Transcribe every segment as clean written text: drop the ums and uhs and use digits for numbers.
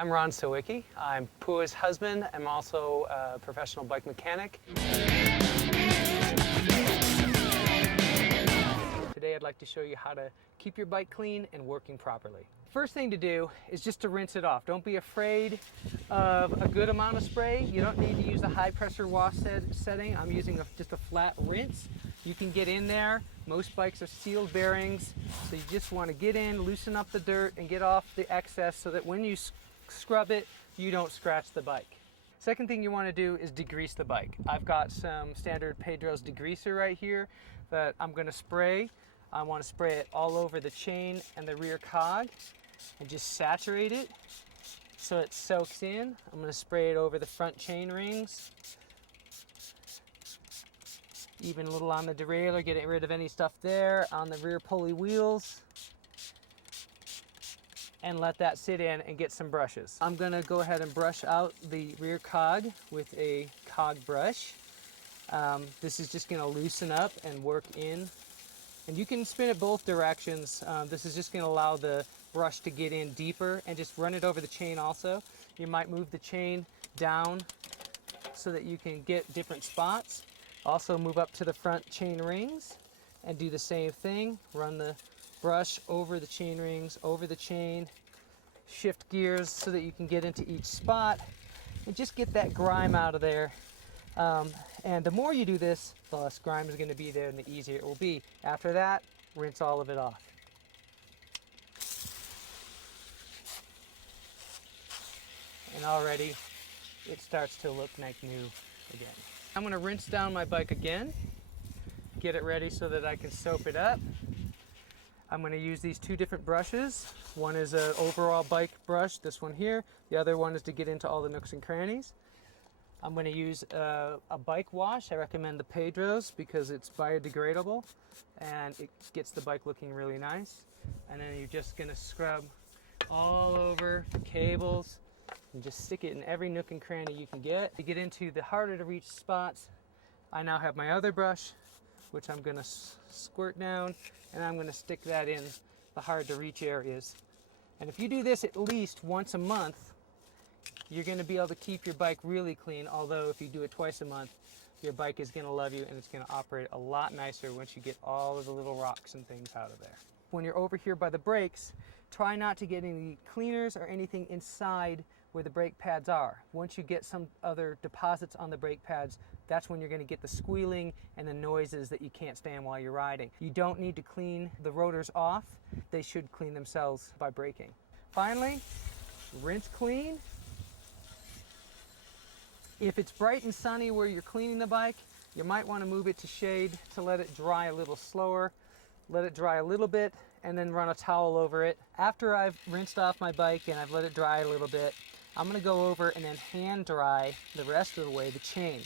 I'm Ron Sawicki. I'm Pua's husband. I'm also a professional bike mechanic. Today I'd like to show you how to keep your bike clean and working properly. First thing to do is just to rinse it off. Don't be afraid of a good amount of spray. You don't need to use a high pressure wash setting. I'm using just a flat rinse. You can get in there. Most bikes are sealed bearings, so you just want to get in, loosen up the dirt, and get off the excess so that when you scrub it, you don't scratch the bike. Second thing you want to do is degrease the bike. I've got some standard Pedro's degreaser right here that I'm going to spray. I want to spray it all over the chain and the rear cog and just saturate it so it soaks in. I'm going to spray it over the front chain rings, even a little on the derailleur, getting rid of any stuff there, on the rear pulley wheels, and let that sit in and get some brushes. I'm going to go ahead and brush out the rear cog with a cog brush. This is just going to loosen up and work in. And you can spin it both directions. This is just going to allow the brush to get in deeper, and just run it over the chain also. You might move the chain down so that you can get different spots. Also move up to the front chain rings and do the same thing. Run the brush over the chain rings, over the chain, shift gears so that you can get into each spot and just get that grime out of there. And the more you do this, the less grime is going to be there and the easier it will be. After that, rinse all of it off. And already it starts to look like new again. I'm going to rinse down my bike again, get it ready so that I can soap it up. I'm going to use these two different brushes. One is an overall bike brush, this one here. The other one is to get into all the nooks and crannies. I'm going to use a bike wash. I recommend the Pedro's because it's biodegradable and it gets the bike looking really nice. And then you're just going to scrub all over the cables and just stick it in every nook and cranny you can get. To get into the harder to reach spots, I now have my other brush, which I'm going to squirt down, and I'm going to stick that in the hard to reach areas. And if you do this at least once a month, you're going to be able to keep your bike really clean. Although if you do it twice a month, your bike is going to love you and it's going to operate a lot nicer once you get all of the little rocks and things out of there. When you're over here by the brakes, try not to get any cleaners or anything inside where the brake pads are. Once you get some other deposits on the brake pads, that's when you're going to get the squealing and the noises that you can't stand while you're riding. You don't need to clean the rotors off. They should clean themselves by braking. Finally, rinse clean. If it's bright and sunny where you're cleaning the bike, you might want to move it to shade to let it dry a little slower. Let it dry a little bit and then run a towel over it. After I've rinsed off my bike and I've let it dry a little bit, I'm going to go over and then hand dry the rest of the way the chain.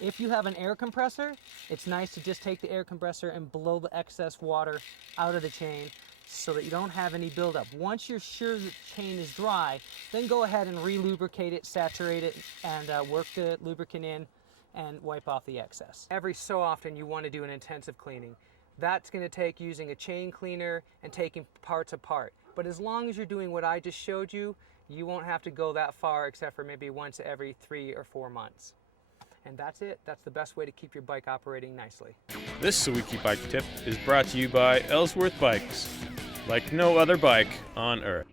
If you have an air compressor, it's nice to just take the air compressor and blow the excess water out of the chain so that you don't have any buildup. Once you're sure the chain is dry, then go ahead and re-lubricate it, saturate it, and work the lubricant in and wipe off the excess. Every so often you want to do an intensive cleaning. That's going to take using a chain cleaner and taking parts apart. But as long as you're doing what I just showed you, you won't have to go that far except for maybe once every 3 or 4 months. And that's it. That's the best way to keep your bike operating nicely. This Sawicki Bike Tip is brought to you by Ellsworth Bikes, like no other bike on earth.